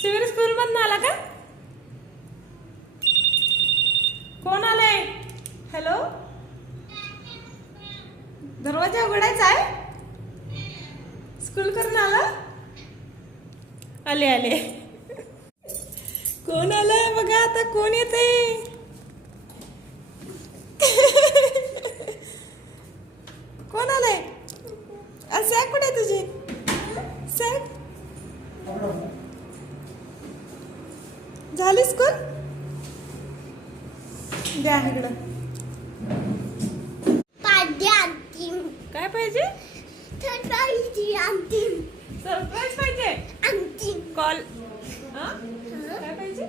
शिविर स्कूल मधून आला का? कोण आलंय? हॅलो, दरवाजा उघडायचा आहे? स्कूल करून आला? आले आले. कोण आलंय बघा आता, कोण येते? कोण आलंय? सॅक कुठे तुझी? सॅक झाली स्कूल? द्या इकडं. काय पाहिजे? सरप्राईज पाहिजे. कॉल काय पाहिजे?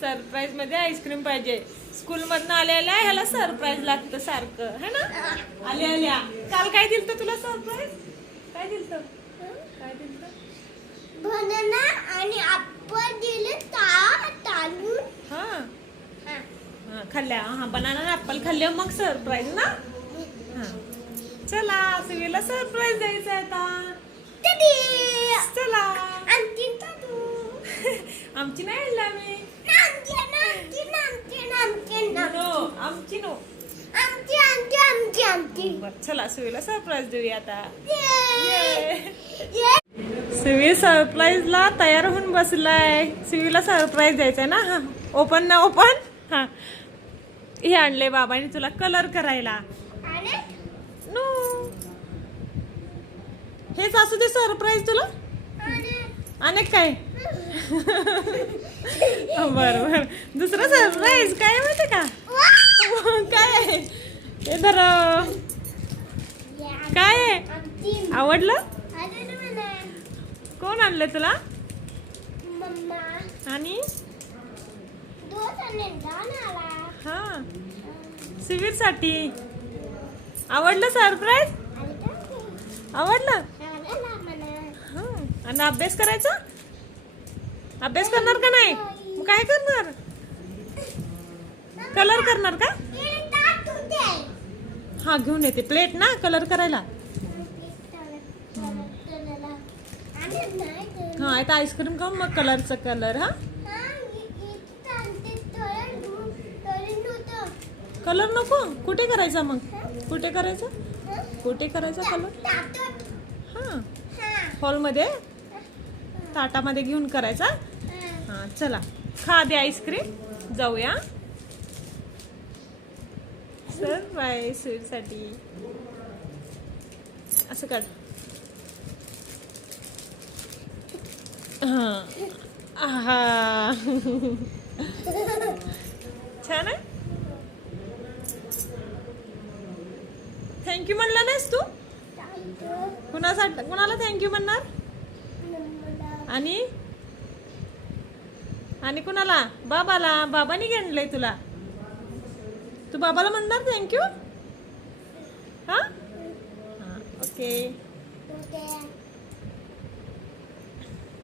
सरप्राईज मध्ये आईस्क्रीम पाहिजे. स्कूल मधनं आल्या ह्याला सरप्राईज लागतं सारखं, है ना? आल्या काल काय दिलतं तुला सरप्राईज? काय दिलतं? काय दिलतं? बनाना आणि ऍपल दिले तालून. हा खाल्ल्या. हा बनाना ऍपल खाल्ले मग सरप्राईज ना. हा चला, सुवीला सरप्राईज द्यायचं आहे आता. चला. आमची नाही आणलं आम्ही. चला सुवीला सरप्राईज देऊया आता. सुवी सरप्राईजला तयार होऊन बसलाय. सुवीला सरप्राईज द्यायचंय ना. हा ओपन ना ओपन. हा हे आणले बाबांनी तुला कलर करायला. नो हेच असू दे सरप्राईज तुला. अनेक काय? बर दुसरं सरप्राईज काय माहिती का? काय हे धर. काय आवडलं? कोण आणलं तुला? आणि हा शिविर साठी आवडलं सरप्राईज? आवडलं? हा आणि अभ्यास करायचा? अभ्यास करणार का नाही? मग काय करणार? कलर करणार का? हा घेऊन येते प्लेट ना कलर करायला. हा आता आईस्क्रीम खाऊन मग कलरचा कलर. हा कलर नको. कुठे करायचा मग? कुठे करायचा? कुठे करायचा कलर? हा हॉलमध्ये ताटामध्ये घेऊन करायचा. हा चला खा दे आईस्क्रीम. जाऊया सरप्राईज साठी. असं काढ. हा छान आहे. थँक्यू म्हणला नाहीस तू? कुणाला थँक्यू म्हणणार? आणि कुणाला? बाबाला. बाबांनी घेतलंय तुला. तू बाबाला म्हणणार थँक्यू? हा ओके.